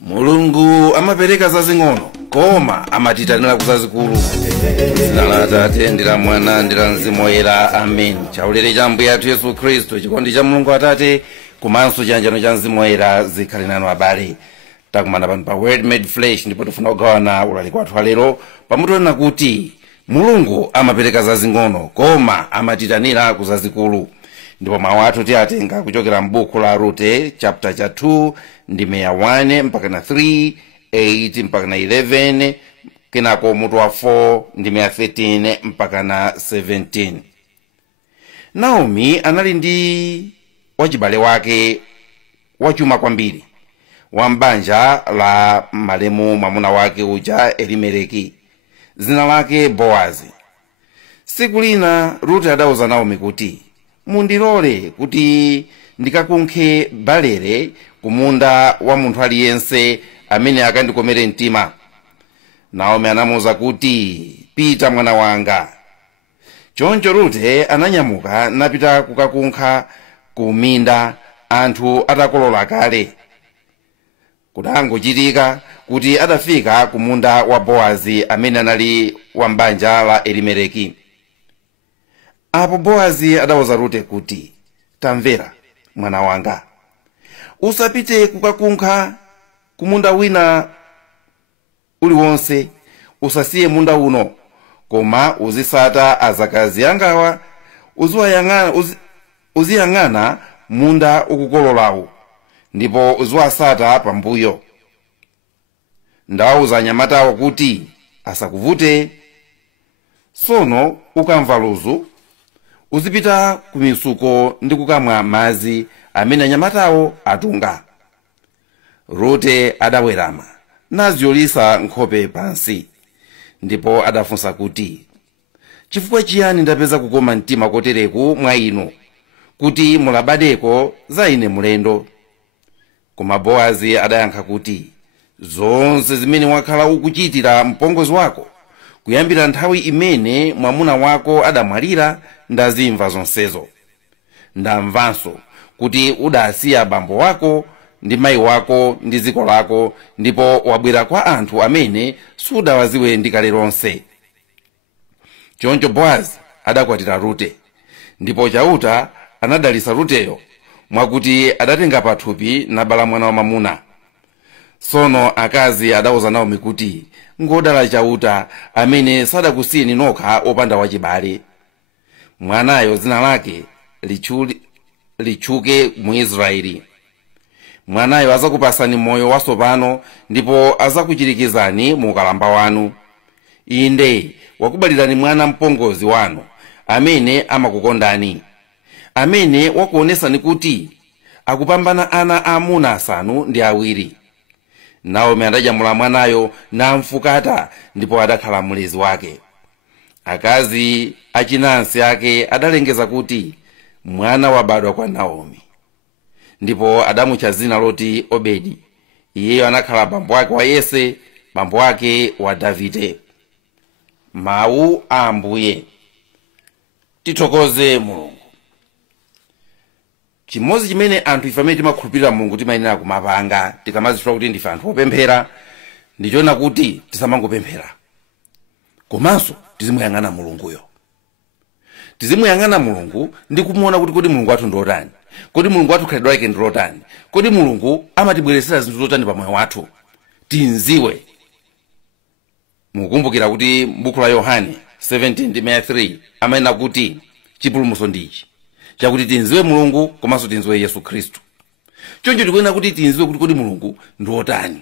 Mulungu amapereka zazing'ono, koma amatiitanira ku zazikulu. Dzina la Atate ndi la Mwana ndi la Mzimu Woyera, amen. Chaulere cha Ambuye athu Yesu Khristu, chikondi cha Mulungu Atate komanso chiyanjano cha Mzimu Woyera zikhale nanu abale. Takumana pano pa Word Made Flesh, ndipo tifuna kugawana ulaliki wathu lero pamutonena kuti Mulungu amapereka zazing'ono, koma amatiitanira ku zazikulu. Ndipo mawu athu tiatenga kuchokera m'buku la Rute chapter cha 2 ndime ya 1 mpaka na 3, 8 mpaka na 11, kenako mutu wa 4 ndime ya 13 mpaka na 17. Naomi anali ndi wachibale wake wachuma kwambiri wa mbanja la malemu mwamuna wake uja Elimeleki, zina lake Boazi. Siku lina Rute adauza Naomi kuti, mundilole kuti ndikakunkhe balere kumunda wa munthu aliyense amene akandikomere mtima. Naomi anamuwuza kuti, pita mwana wanga. Choncho Rute ananyamuka napita kukakunkha ku minda anthu atakolola kale. Kudangochitika kuti adafika ku munda wa Boazi amene anali wa mbanja la Elimeleki. Apo Boazi adawuza Rute kuti, tamvera mwana wanga, usapite kukakunkha kumunda wina uliwonse, usasiye munda uno, koma uzisata azakazi angawa, uziyang'ana munda ukukololawo, ndipo uziwasata pambuyo. Ndawuza anyamatawo kuti asakuvute. Sono ukamva luzu, uzipita ku misuko ndi kukamwa madzi amene anyamatawo atunga. Rute adawerama naziyolisa nkhope pansi, ndipo adafunsa kuti, chifukwa chiyani ndapeza kukoma mtima kotereku mwa inu, kuti mulabadeko za ine mulendo? Koma Boazi adayankha kuti, zonse zimene wakhala ukuchitira mpongozi wako kuyambira nthawi imene mwamuna wako adamwalira ndazimva zonsezo. Ndamvanso kuti udasiya abambo wako ndi mayi wako ndi dziko lako, ndipo wabwera kwa anthu amene sudawaziwe ndi kale lonse. Choncho Boazi adakwatira Rute, ndipo chauta anadalitsa Ruteyo mwakuti adatenga pathupi nabala mwana wamwamuna. Sono akazi adawuza Naomi kuti, ngodala chauta amene sadakusiyeni nokha opanda wachibale. Mwanayo zina lake litchuke mu Israeli. Mwanayo azakupasani moyo wasopano, ndipo azakuchirikizani mu ukalamba wanu. Inde wakubalirani mwana mpongozi wanu amene amakukondani, amene wakuonesani kuti akupambana ana amuna asanu ndi awiri. Naomi adajamula mwanayo namfukata, ndipo adakhala mlezi wake. Akazi achinansi ake adalengeza kuti mwana wabadwa kwa Naomi, ndipo adamutcha zina loti Obedi. Iyeyo anakhala bambo wake wa Yese, bambo wake wa Davide. Mawu a Ambuye. Tithokoze Mulungu. Chimodzi chimene anthu ife amene timakhulupirira Mulungu timayenera kumapanga tikamazifuna kuti ndife anthu opemphera, ndichoona kuti tisamangopemphera, komanso tizimuyang'ana Mulunguyo. Tizimuyang'ana Mulungu ndi kumuona kuti kodi Mulungu wathu ndi otani, kodi Mulungu wathu khalidwe lake ndi lotani, kodi Mulungu amatibweresera zinthu zotani pa moyo wathu. Tinziwe. Mukumbukira kuti m'buku la Yohane 17:3 amanena kuti chipulumutso ndichi chakuti tinziwe Mulungu komanso tinziwe Yesu Khristu. Choncho tikuyenera kuti tinziwe kuti kodi Mulungu ndi otani.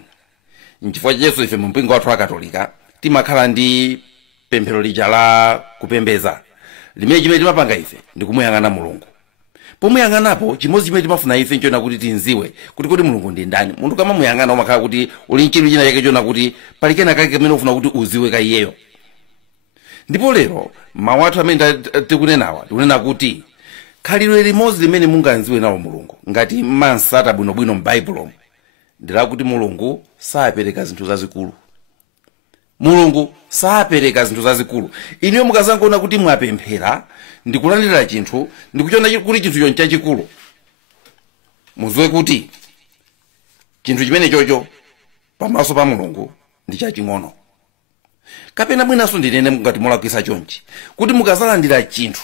N'chifukwa chakenso ife mu mpingo wathu wa Katolika timakhala ndi pemphero lija la kupembeza, limene chimene timapanga ife ndi kumuyang'ana Mulungu. Pomuyang'anapo chimodzi chimene timafuna ife nchoona kuti tinziwe kuti kodi Mulungu ndi ndani. Munthu kama muyang'ana umakhala kuti uli nchinthu china chake choona kuti pali kena kake kamene ufuna kuti uziwe ka iyeyo. Ndipo lero mawu athu amene tikunenawa tikunena kuti khalidwe limodzi limene munganziwe nawo Mulungu ngati mmansata bwinobwino m'Baibulo ndilakuti Mulungu sapereka zinthu zazikulu. Mulungu sapereka zinthu zazikulu. Iniyo mukazangoona kuti mwapemphera ndikulandira chinthu ndikuchiona kuti chinthu chonchachikulu, muziwe kuti chinthu chimene chocho pamaso pa Mulungu ndi chaching'ono. Kapena mwinaso ndinene ngati mulakwisa chonchi kuti mukazalandira chinthu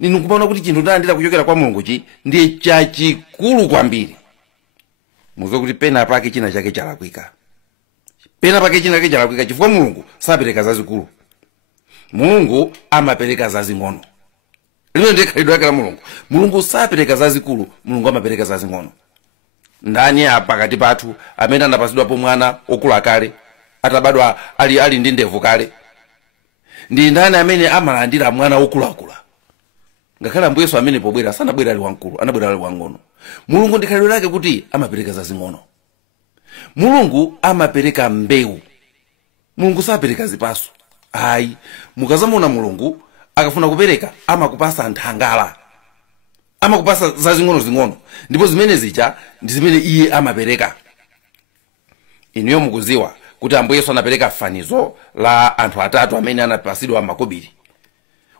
ninu kumaona kuti chinthu ndalandira kuchokera kwa Mulungu ndiye chachikulu kwambiri, muve kuti pena pake china chake chalakwika. Pena pake china chake chalakwika chifukwa Mulungu sapereka zazikulu. Mulungu amapereka zazing'ono. Lino ndiye khalidwe lake la Mulungu. Mulungu sapereka zazikulu, Mulungu amapereka zazing'ono. Ndani pakati pathu amene anapasidwapo mwana okula kale, atabadwa ali ndi ndevu kale? Ndi ndani amene amalandira mwana okulakula? Ngakhale Ambuye Yesu amene pobwera sanabwera ali wankulu, anabwera ali wang'ono. Mulungu ndi khalidwe lake kuti amapereka zazing'ono. Mulungu amapereka mbewu. Mulungu sapereka zipaso. Ayi, mukazamona Mulungu akafuna kupereka amakupasa nthangala, amakupasa zazing'ono, ndipo zimene zicha ndi zimene iye amapereka. Inuyo mukuziwa kuti Ambuye Yesu anapereka fanizo la anthu atatu amene anapasidwa makobiri.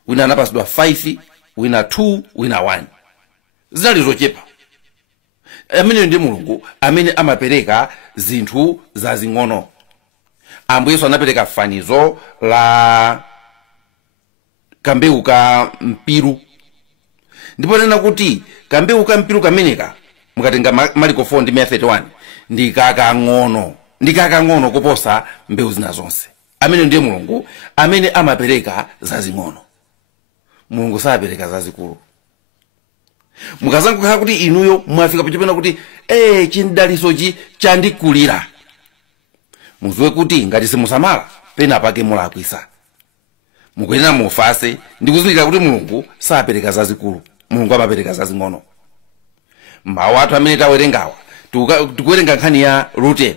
Wina anapasidwa 5, wina 2, wina 1. Zinali zochepa. Amene ndi Mulungu amene amapereka zinthu zazing'ono. Ambuye Yesu anapereka fanizo la kambewu ka mpiru. Ndipo nena kuti kambewu ka mpiru kameneka mukatenga Marko 4:31 ndi kakang'ono kuposa mbewu zina zonse. Amene ndiye Mulungu amene amapereka zazing'ono. Mulungu sapereka zazikulu. Mukazangokhala kuti inuyo mwafika pachopena kuti chindaliso chandikulira, muziwe kuti ngati simusamala pena pake mulakwisa. Mukuyenera mufase ndi kuzindikira kuti Mulungu sapereka zazikulu, Mulungu amapereka zazing'ono. Mawu athu amene tawerengawa tikuwerenga nkhani ya Rute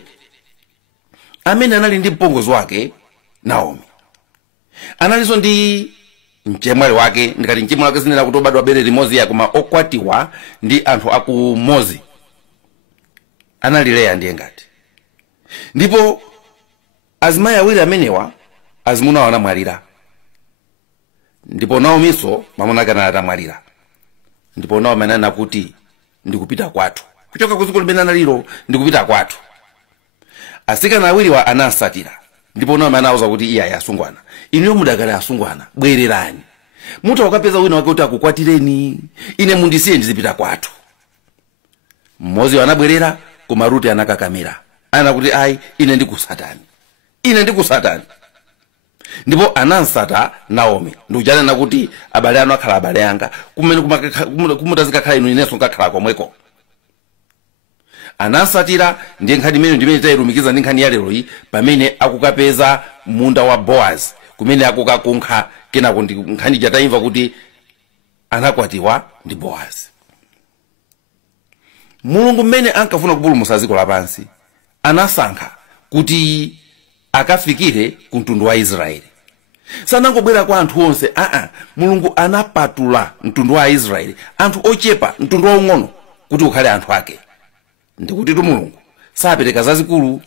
amene anali ndi mpongozi wake Naomi. Analinso ndi mchemwali wake, ndikati mchemwali wake zinena kuti obadwa bere limodzi ya koma okwatiwa ndi anthu aku Mozi. Analileya ndiye ngati. Ndipo azimayi awiri amenewa azimuna anamwalira. Ndipo Naomiso mwamuna ake atamwalira. Ndipo Naomi ananena kuti ndikupita kwathu. Kuchoka kuziko limene analiro ndikupita kwathu. Asikana awiriwa anansatira. Ndipo Naomi anawuza kuti iye asungwana. Inuyo mudakale asungwana, bwererani. Mutu akapeza wina wake kuti akukwatireni, ine mundisiye ndizipita kwathu. Mmodzi anabwerera koma Rute anakakamira. Ana kuti ayi ine ndikusatani. Ndipo anansata Naomi. Ndikujanena kuti abale anu akhala abale anga, kumutazikakhala inu inenso ngakhala komweko. Anansatira ndiye nkhani imene tayilumikiza ndi nkhani ya lero iyi pamene akukapeza munda wa Boaz kumene akukakunkha kenako ndi nkhani jatayimva kuti anakwatiwa ndi Boaz. Mulungu mmene ankafuna kupulumutsa dziko lapansi anasankha kuti akafikire ku mtundu wa Israeli. Sanangobwera kwa anthu onse, Mulungu anapatula mtundu wa Israeli, anthu ochepa, mtundu waung'ono kuti ukhale anthu ake. Ndikuti Mulungu sapereka zazikulu.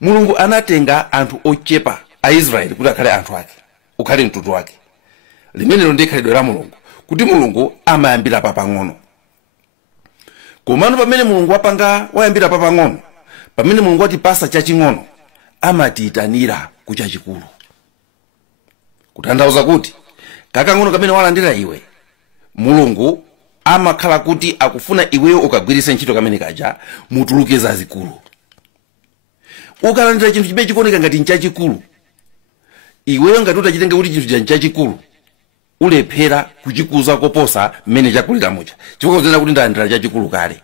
Mulungu anatenga anthu ochepa a Israeli kuti akhale anthu ake, ukhale mtundu wake. Limenelo ndi khalidwe la Mulungu kuti Mulungu amayambira papang'ono. Komano pamene Mulungu wayambira papang'ono, pamene Mulungu watipasa chaching'ono, amatiitanira ku chachikulu. Kutanthauza kuti kakang'ono kamene walandira iwe, Mulungu amakhala kuti akufuna iweyo ukagwiritse ntchito kamene kaja mutuluke zazikulu. Ukalandira chinthu chimene chikuoneka ngati nchachikulu, iweyo ngati utachitenga kuti chinthu nchachikulu, ulephera kuchikuza koposa mmene chakulira mucha. Chifukwa zina kuti ndalandira chachikulu kale.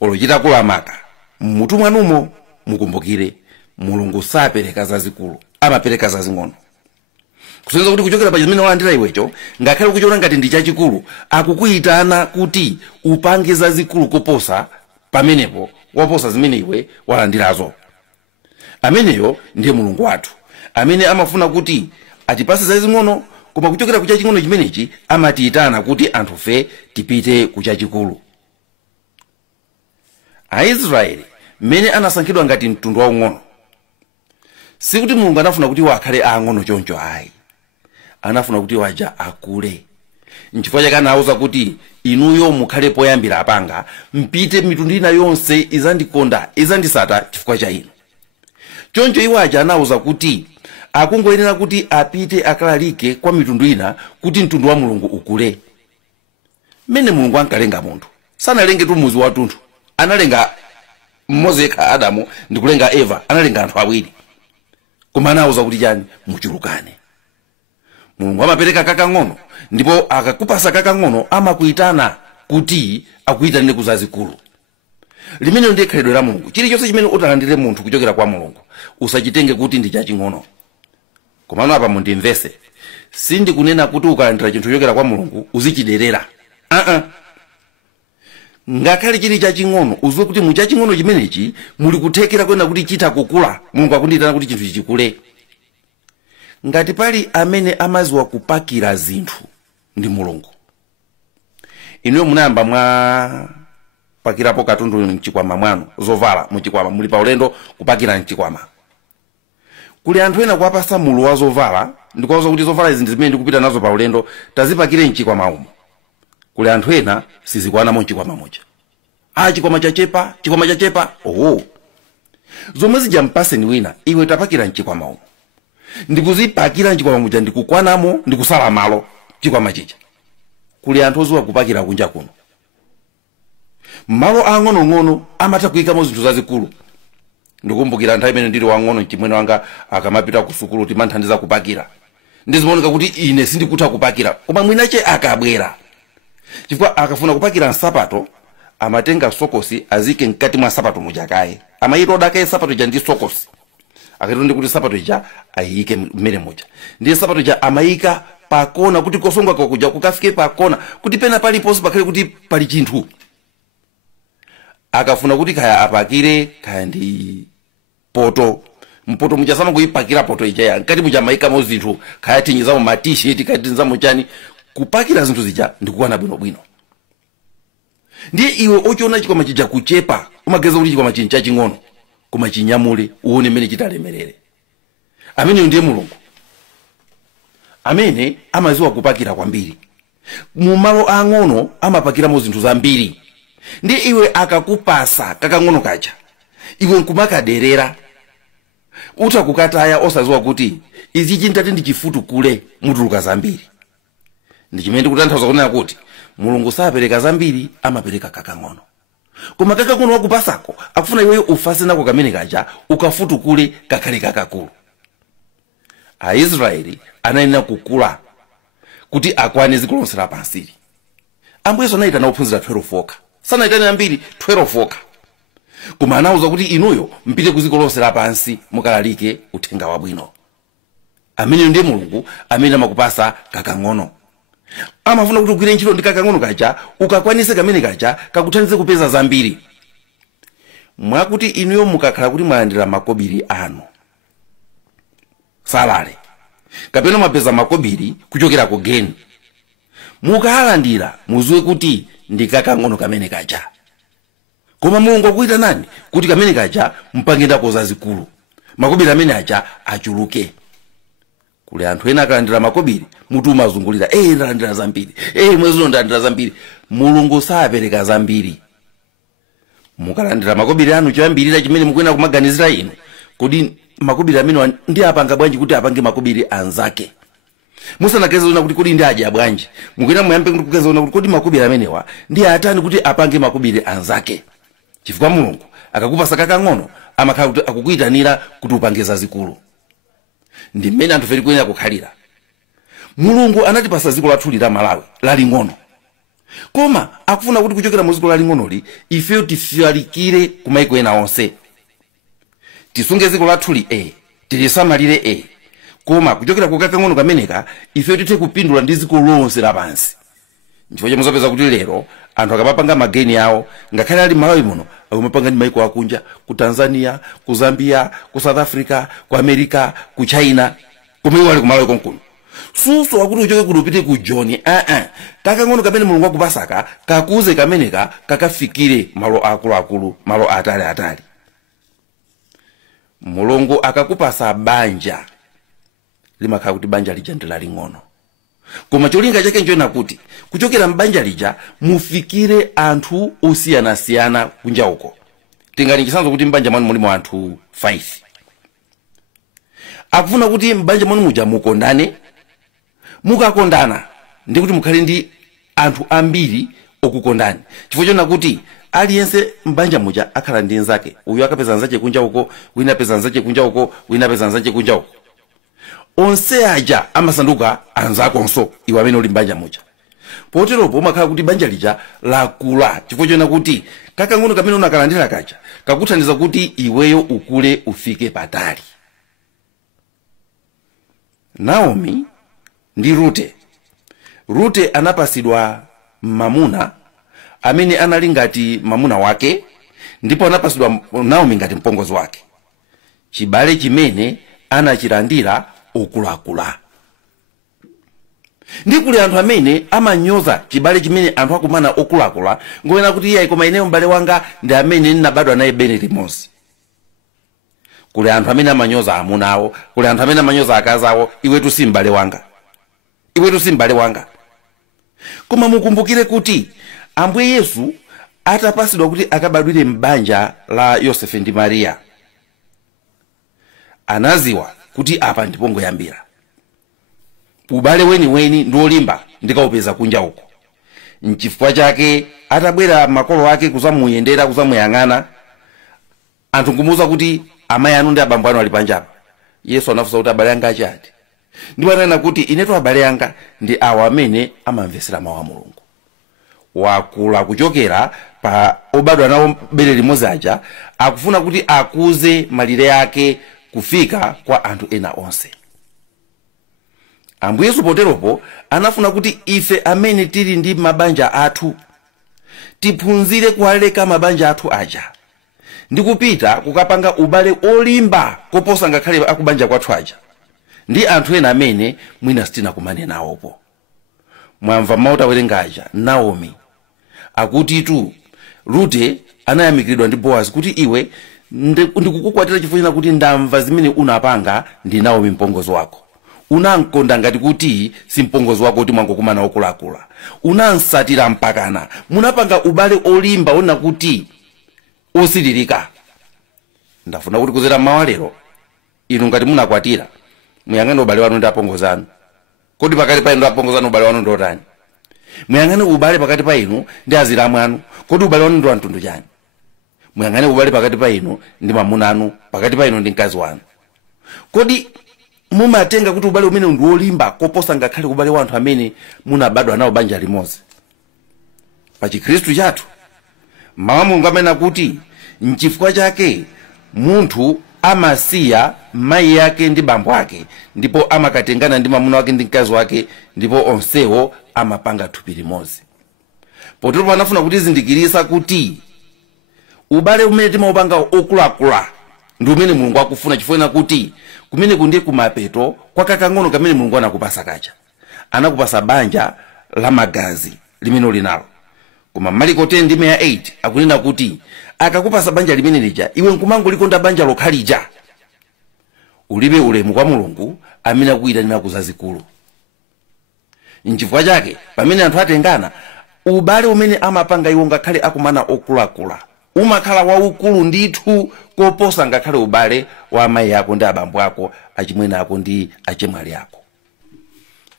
Olochita kulamaka mmutu mwanumo mukumbukire Mulungu sapereka zazikulu, amapereka zazing'ono. Kusonyeza kuti kuchokera pa chimene walandira iwecho, ngakhale kuchiona ngati ndi chachikulu, akukuyitana kuti upange zazikulu koposa pamenepo waposa zimene iwe walandirazo. Ameneyo ndiye Mulungu wathu amene amafuna kuti atipase zazing'ono, koma kuchokera ku chaching'ono chimenechi amatiitana kuti anthufe tipite ku chachikulu. Aisraeli mmene anasankhidwa ngati mtundu waung'ono, sikuti Mulungu anafuna kuti wakhale ang'ono choncho ayi. Anafuna kuti waja akule. Nchifukwa chake anawuza kuti inuyo mukhale poyambira apanga, mpite mitundu ina yonse izandikonda izandisata chifukwa cha inu. Choncho iwo aja anawuza kuti akungoyenera kuti apite akalalike kwa mitundu ina kuti mtundu wa Mulungu ukule. Mene Mulungu ankalenga munthu sanalenge tu muzi watunthu, analenga mmodzi yekha Adamu ndi kulenga Eva, analenga anthu awiri. Koma anawuza kuti chani? Muchulukane. Mulungu amapereka kakang'ono, ndipo akakupasa kakang'ono amakuitana kuti akuitanire ku zazikulu. Limene ndiye khalidwe la Mulungu. Chilichonse chimene utalandire munthu kuchokera kwa Mulungu usachitenge kuti ndi chaching'ono. Komano apa mundimvese, sindikunena kuti ukalandira chinthu chochokera kwa Mulungu uzichiderera. Ngakhale chili chaching'ono uziwe kuti mu chaching'ono chimenechi muli kuthekera kwena kuti chita kukula. Mulungu akundiyitana kuti chinthu chichikule. Ngati pali amene amaziwa kupakira zinthu ndi Mulungu. Inuyo munayamba mwa pakirapo katundu mchikwama mwanu, zovala muchikwama, muli pa ulendo kupakira mchikwama. Kuli anthu ena kuwapasa mulu wa zovala, ndikuwauza kuti zovala izi ndi zimene ndikupita nazo pa ulendo, tazipakire mchikwama umo. Kuli anthu ena sizikwana mchikwama moja. Chikwama chachepa, chikwama chachepa. Zomwe zijampase ni wina, iwe tapakira mchikwama umo. Ndikuzipakira mchikwama moja ndikukwanamo, ndikusala malo chikwama chicha. Kuli anthu oziwa kupakira kunja kuno. Malo ang'ono-ng'ono amatakuikamo zinthu zazikulu. Ndikumbukira nthawi imene ndili wang'ono mchimwene wanga akamapita ku sukulu timanthandiza kupakira. Ndizimaoneka kuti ine sindikutha kupakira, koma mwinache akabwera. Chifukwa akafuna kupakira nsapato, amatenga sokosi azike mkati mwa sapato mujakaye. Amayito dakaye sapato ja ndi sokosi. Akatonde kuti sapato ja ayike mmene moja. Ndiye sapato ja amayika pakona kuti kosonga kwakuja kukafike pakona kuti pena paliponse pakhale kuti pali chinthu. Akafuna kuti kaya apakire kaya ndi poto, mpoto mujasama kuipakira poto ija nkati mujamayika mo zinthu kaya tinyiza mu t-shirt kaya tinza chani, kupakira zinthu zija ndikukwana bwino. Ndiye iwe ochiona chikwama chija kuchepa umageza kuti chikwama chincha ching'ono, koma chinyamule uone mmene chitalemerere. Amene ndiye Mulungu amene amaziwa kupakira kwambiri. Mu malo ang'ono amapakira mo zinthu zambiri. Ndiye iwe akakupasa kakang'ono kacha, iwe nkumakaderera, utakukataya osaziwa kuti izi chintati ndi chifutu kule mutuluka zambiri. Ndi chimene ndikutanthauza kunena kuti Mulungu sapereka zambiri, amapereka kakang'ono. Koma kakang'ono wakupasako akufuna iwe ufase nako kamene kacha ukafutu kule kakhale kakakulu. Aisraeli anayenera kukula kuti akwane dziko lonse lapansi. Ambuyeso anayitana ophunzira 12 okha. Sanayitane ambiri 12 okha. Koma anawuza kuti inuyo mpite ku dziko lonse lapansi mukalalike uthenga wabwino. Amene ndiye Mulungu amene amakupasa kakang'ono. Amafuna kuti ugwire ntchito ndi kakang'ono kacha ukakwanise kamene kacha kakuthandize kupeza zambiri. Mwakuti inuyo mukakhala kuti mwalandira makobiri anu salale, kapena mapeza makobiri kuchokera ku geni, mukalandira muziwe kuti ndi kakang'ono kamene kacha. Koma Mulungu akuita nani kuti kamene kacha mpangenda ko zazikulu, makobiri amene acha achuluke. Kule anthu ena akalandira makobiri mutu umazungulira, ndalandira zambiri, mwezi uno ndalandira zambiri. Mulungu sapereka zambiri. Mukalandira makobiri anu choyambirira chimene mukwena kumaganizira inu, kodi makobiri amene ndi apanga bwanji kuti apange makobiri anzake. Musanakeze una kuti kodi ndi aja bwanji, mukwena muyambe kuti kukeze una kuti kodi makobiri amenewa ndi atani kuti apange makobiri anzake. Chifukwa Mulungu akakupasa kakang'ono amakhala kuti akukuitanira kuti upange zazikulu. Ndi mmene anthu feri kuyenera kukhalira. Mulungu anatipasa dziko lathu la Malawi laling'ono, koma akufuna kuti kuchokera mu dziko laling'onoli ife tifalikire ku maiko ena onse. Tisunge dziko lathu tilisamalire koma kuchokera ku kakang'ono kameneka ife tithe kupindula ndi dziko lonse lapansi. Ndicho chamuzapeza kuti lero anthu akapapanga mageni yawo ngakhale ali Malawi muno akumapanga ndi maiko akunja, ku Tanzania, ku Zambia, ku South Africa, ku America, ku China, koma iwo ali ku Malawi konkuno. Suso wakuti uchoke kuti upite ku John, kakang'ono kamene Mulungu akupasaka kakuze kameneka kakafikire malo akulu, malo atali. Mulungu akakupasa banja limakhala kuti banja lija ndi laling'ono. koma cholinga chake nchona kuti kuchokera mbanja lija mufikire anthu osiyana-siyana kunja uko. Tingati chisanzo kuti mbanja mwanu mulimo anthu 5. Akufuna kuti mbanja mwanu muja mukondane, mukakondana ndi kuti mukhale ndi anthu ambiri okukondani. Chifukwa chona kuti aliyense mbanja muja akhala ndi nzake. Uyu akapeza nzake kunja uko, wina apeza nzake kunja uko, wina apeza nzake kunja uko. Onse aja amasanduka anzakonso iwe amene uli mbanja muja. Poteropo umakhala kuti banja lija lakula. Chifukwa chona kuti kakang'ono kamene unakalandira kaja kakuthandiza kuti iweyo ukule ufike patali. Naomi ndi Rute anapasidwa mamuna amene anali ngati mamuna wake, ndipo anapasidwa Naomi ngati mpongozi wake. Chibale chimene anachilandira okulakula. Ndi kuli anthu amene amanyoza chibale chimene anthu akumana okulakula, ngoyena kuti iye koma ineyo mbale wanga ndi amene ninabadwa naye bene limodzi. Kuli anthu amene amanyoza amuna awo, kuli anthu amene amanyoza akazi awo, iwetu si mbale wanga. Iwetu si mbale wanga. Koma mukumbukire kuti Ambuye Yesu atapasidwa kuti akabadwire mbanja la Yosefe ndi Maria, anaziwa kuti apa ndipo ngoyambira. Ubale weni ndi olimba ndikaupeza kunja uko. Nchifukwa chake atabwera makolo ake kuzamuyendera kuzamuyang'ana, anthu kumuza kuti amayi anu ndi abambo anu ali panjapa. Yesu anafunsa kuti abale anga achati. Ndipo ananena kuti inetu abale anga ndi awa amene amamvesera mawu a Mulungu. Wakula kuchokera pa obadwa nawo bere limodzi aja, akufuna kuti akuze malire ake kufika kwa anthu ena onse. Ambuye Yesu poteropo anafuna kuti ife amene tili ndi mabanja athu tiphunzire kuwaleka mabanja athu aja ndi kupita kukapanga ubale olimba koposa ngakhale akubanja kwathu aja ndi anthu ena amene mwina sitina kumane nawopo. Mwamva mauta werengaja Naomi akuti tu Rute anayamikiridwa ndi Boaz kuti iwe ndikukukwatira chifukwa kuti ndamva zimene unapanga ndi Naomi mpongozi wako. Unankonda ngati kuti si mpongozi wako kuti mwangokumana okulakula. Unansatira mpakana. Munapanga ubale olimba ona kuti osililika. Ndafuna kuti kuzera mawalero inu ngati munakwatira muyang'ane ubale wanu ndi apongozi anu. Kodi pakati pa inu apongozi anu ubale wanu ndotani? Muyang'ane ubale pakati pa inu ndi azilamu anu. Kodi ubale wanu ndo wantundu chani? Muyang'ane ubale pakati pa inu ndi mamuna anu, pakati pa inu ndi mkazi wanu. Kodi mumatenga kuti ubale umene ndi olimba koposa ngakhale ubale wa anthu amene munabadwa nawo banja limodzi? Pa Chikhristu chathu mawu a Mulungu amene akuti nchifukwa chake munthu amasiya mayi yake ndi bambo ake ndipo amakatengana ndi mamuna wake ndi mkazi wake ndipo onsewo amapanga thupi limodzi. Potero anafuna kuti zindikirisa kuti ubale umene timaupanga okulakula ndi umene Mulungu akufuna, chifukwa kuti kumene kundiye kumapeto kwa kakang'ono kamene Mulungu anakupasa kacha. Anakupasa banja la magazi limene uli nalo. Koma Marko 10:8 akunena kuti akakupasa banja limene lija iwe nkumango likonda banja lokhalija, ulibe ulemu kwa Mulungu amene akuyitanira ku zazikulu. Nchifukwa chake pamene anthu atengana, ubale umene amapanga iwo ngakhale akumana okulakula umakhala waukulu ndithu koposa ngakhale ubale wa amayi ako ndi abambo ako, achimwene ako ndi achemwali ako.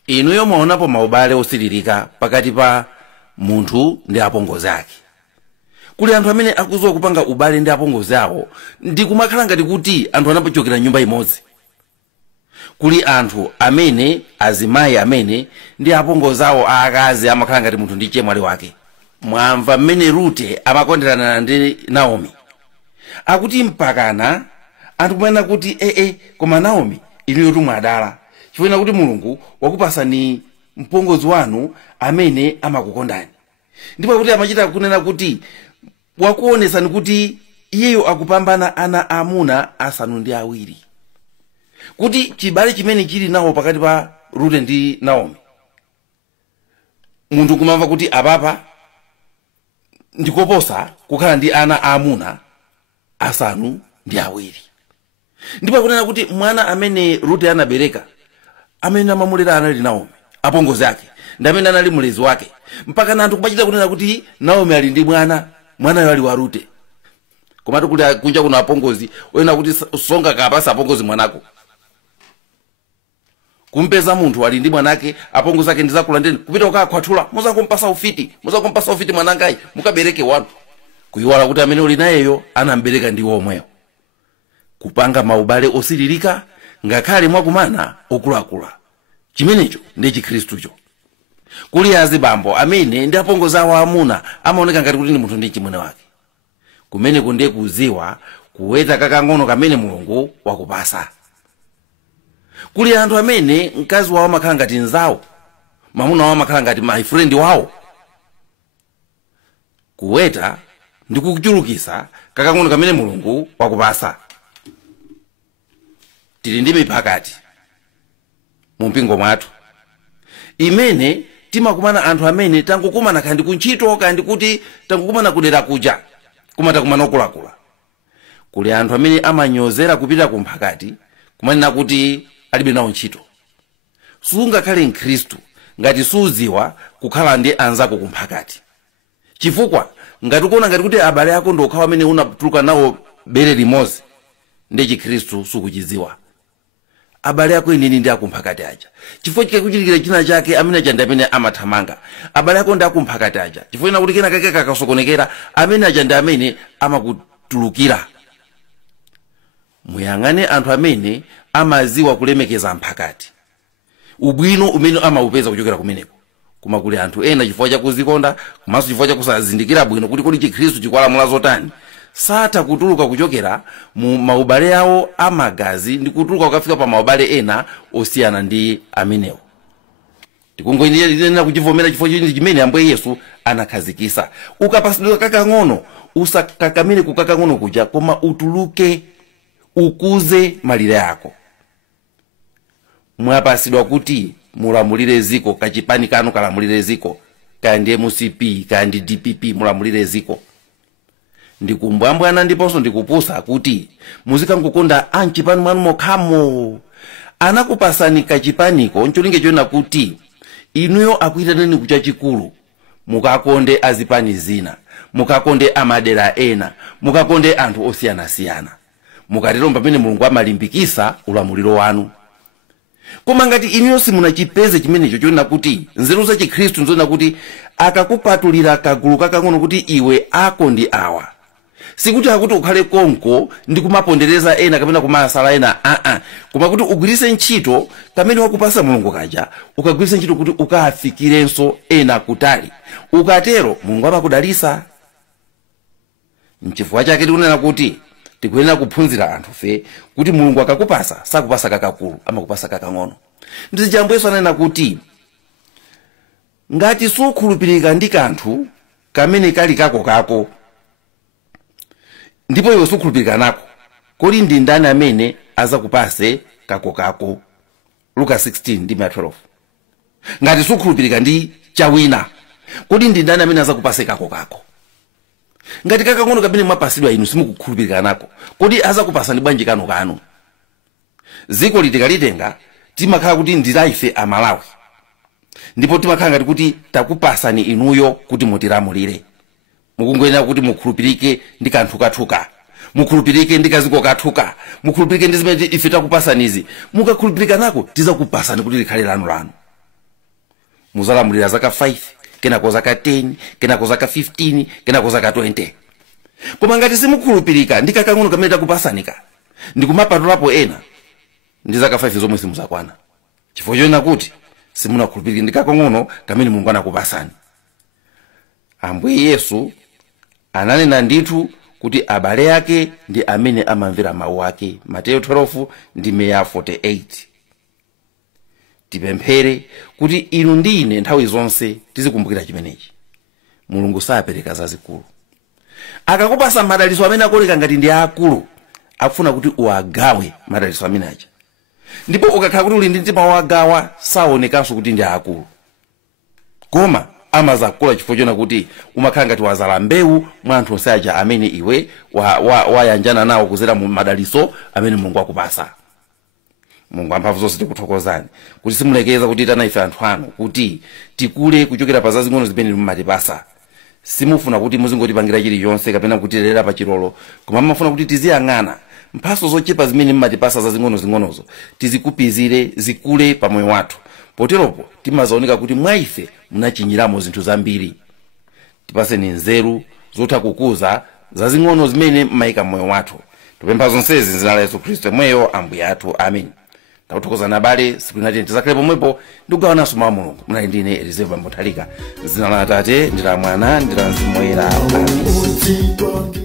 Inuyo mwaonapo maubale osililika pakati pa munthu ndi apongozi ake. Kuli anthu amene akuzowa kupanga ubale ndi apongozi awo ndi kumakhala ngati kuti anthu anapochokera nyumba imodzi. Kuli anthu amene azimayi amene ndi apongozi awo aakazi amakhala ngati munthu ndi chemwali wake. Mwamva mmene Rute amakonderana ndi Naomi. Akuti mpakana anthu kumana kuti koma Naomi iliyo tumwadala, chifukwa kuti Mulungu wakupasani mpongozi wanu amene amakukondani. Ndipo kuti amachita kunena kuti wakuonesani kuti iyeyo akupambana ana amuna asanu ndi awiri. Kuti chibale chimene chili nawo pakati pa Rute ndi Naomi, munthu kumamva kuti apapa ndikoposa kukhala ndi ana amuna asanu ndi awiri. Ndipo kunena kuti mwana amene Rute anabereka amene amamulera anali Naomi, apongozi ake ndi amene anali mulezi wake, mpaka na anthu kumachita kunena kuti Naomi ali ndi mwanayo ali wa Rute. Komatu kuli kunja kuno apongozi oyena kuti songa kapasa apongozi mwanako. Kumpeza munthu ali ndi mwanake, apongozi ake ndizakulandeni kupita ukakhwathula, muzakumpasa ufiti mwanangai, mukabereke wanu. Kuyiwala kuti amene uli nayeyo anambereka ndi omweyo. Kupanga maubale osiririka ngakhale mwakumana okulakula. Chimenecho ndi Chikhristucho. Kuli azibambo amene ndi apongozi awo amuna amaoneka ngati kuti ndi munthu ndi chimwene wake. Kumene kunde kuziwa kuweta kakang'ono kamene Mulungu wakupasa. Kuli anthu amene mkazi wawo amakhala ngati nzawo, mamuna wawo amakhala ngati my friend wawo. Kuweta ndi kuchulukisa kakang'ono kamene Mulungu wakupasa. Tili ndi mipakati mu mpingo mwathu imene timakumana anthu amene tangokumana kandi kuntchito kandi kuti tangokumana kudera kuja kumatakumana okulakula. Kuli anthu amene amanyozera kupita kumphakati kumanena kuti alibe nawo ntchito. Sungakhale Mkhristu ngati suziwa kukhala ndi anzako kumphakati, chifukwa ngati ukuona ngati kuti abale ako ndi okhawa amene unatuluka nawo bere limodzi, ndi Chikhristu sukuchiziwa. Abale ako inini ndi akumphakati aja, chifukwa chikuchitikira china chake amene aja ndi amene amathamanga. Abale ako ndi akumphakati aja, chifukwa ina kuti kena kake kakasokonekera amene aja ndi amene amakutulukira. Muyang'ane anthu amene amaziwa kulemekeza mphakati, ubwino umene amaupeza kuchokera kumeneko. Koma kuli anthu ena chifukwa cha kuzikonda, komanso chifukwa cha kusazindikira bwino kuti kodi Chikhristu chikulamula zotani, sata kutuluka kuchokera mu maubale awo amagazi ndi kutuluka kukafika pa maubale ena osiyana ndi amenewo. Tikungoyenera kuchivomera chifukwa chimene Ambuye Yesu anakhazikisa. Ukapasidwa kakang'ono usakakamire kukakang'ono kuja, koma utuluke ukuze malire yako. Mwapasidwa kuti mulamulire ziko, kachipani kanu kalamulire ziko, kandi MCP kandi DPP mulamulire ziko. Ndikumbwambwana ndiponso ndikupusa kuti muzikangokonda anchipani mwanu mokhamo. Anakupasani kachipaniko ncholinga choona kuti inuyo akuitaneni kuchachikulu, mukakonde azipani zina, mukakonde amadera ena, mukakonde anthu osiyana-siyana. Mukatero pamene Mulungu amalimbikisa ulamuliro wanu. Koma ngati inuyo simunachipeze chimenecho choona kuti nzeru za Chikhristu nzoona kuti akakupatulira kagulu kakang'ono kuti iwe ako ndi awa, sikuti akuti ukhale konko ndi kumapondereza ena kapena kumasala ena, koma kuti ugwirise ntchito kamene wakupasa Mulungu kaja, ukagwirise ntchito kuti ukafikirenso ena kutali. Ukatero Mulungu amakudalisa. N'chifukwa chake tikunena kuti tikuyenera kuphunzira anthu fe kuti Mulungu akakupasa sakupasa kakakulu, amakupasa kakang'ono. Ndi jambo Yesu anena kuti ngati sukhulupirika ndi kanthu kamene kali kako ndipo iwe sukhulupirika nako, kodi ndi ndani amene azakupase kako? Luka 16:12. Ngati sukhulupirika ndi chawina, kodi ndi ndani amene azakupase kako? Ngati kakang'ono kamene mwapasidwa inu simukukhulupirika nako, kodi azakupasa ndi bwanji kanu? Ziko litikalititenga timakhala kuti ndi life amalawi, ndipo timakhala ngati kuti takupasani inuyo kuti mutilamulire. Mukungoyenera kuti mukhulupirike ndi kanthu kathuka, mukhulupirike ndi kaziko kathuka, mukhulupirike ndi zimene ife takupasanizi. Mukakhulupirika nako tizakupasani kuti likhale lanu. Muzalamulira zaka 5, kenako zaka 10, kenako zaka 15, kenako zaka 20. Koma ngati simukhulupirika ndi kakang'ono kamene takupasanika, ndi kumapatulapo ena, ndi zaka 5 zomwe simuzakwana. Chifukwa choona kuti simunakhulupirika ndi kakang'ono kamene Mulungu anakupasani. Ambuye Yesu ananena ndithu kuti abale ake ndi amene amamvera mawu ake. Mateyu 12:48. Tipemphere kuti inu ndi ine nthawi zonse tizikumbukira chimenechi. Mulungu sapereka zazikulu. Akakupasa madaliso amene akoleka ngati ndi akulu, akufuna kuti uagawe madaliso amene aja. Ndipo ukakhala kuti uli ndi mtima wagawa, saonekanso kuti ndi akulu. Koma amazakula chifukwa choona kuti umakhala ngati wazala mbewu mwa anthu onse aja amene iwe wayanjana nawo kuzera mu madaliso amene Mulungu akupasa. Mulungu amphamvu zonse tikuthokozani kuti simulekeza kuti tana ife anthu anu kuti tikule kuchokera pa zazing'ono zimene mumatipasa. Simufuna kuti muzingotipangira chiliyonse kapena kutilera pa chilolo, koma mumafuna kuti tiziyang'ana mphaso zochepa zimene mumatipasa zazing'ono-zing'onozo tizikupizire zikule pa moyo wathu. Poteropo timazaoneka kuti mwa ife munachinyiramo zinthu zambiri. Tipaseni nzeru zotha kukuza zazing'ono zimene mmayika moyo wathu. Tupempha zonsezi m'dzina la Yesu Khristu mweyo Ambuye athu. Amen. Takuthokozani abale, siku linati tizakhale pomwepo ndikugawananso mawu a Mulungu. Munali ndine Elizeo Nthalika. M'dzina la Atate ndi la Mwana ndi la Mzimu Woyera. Amen.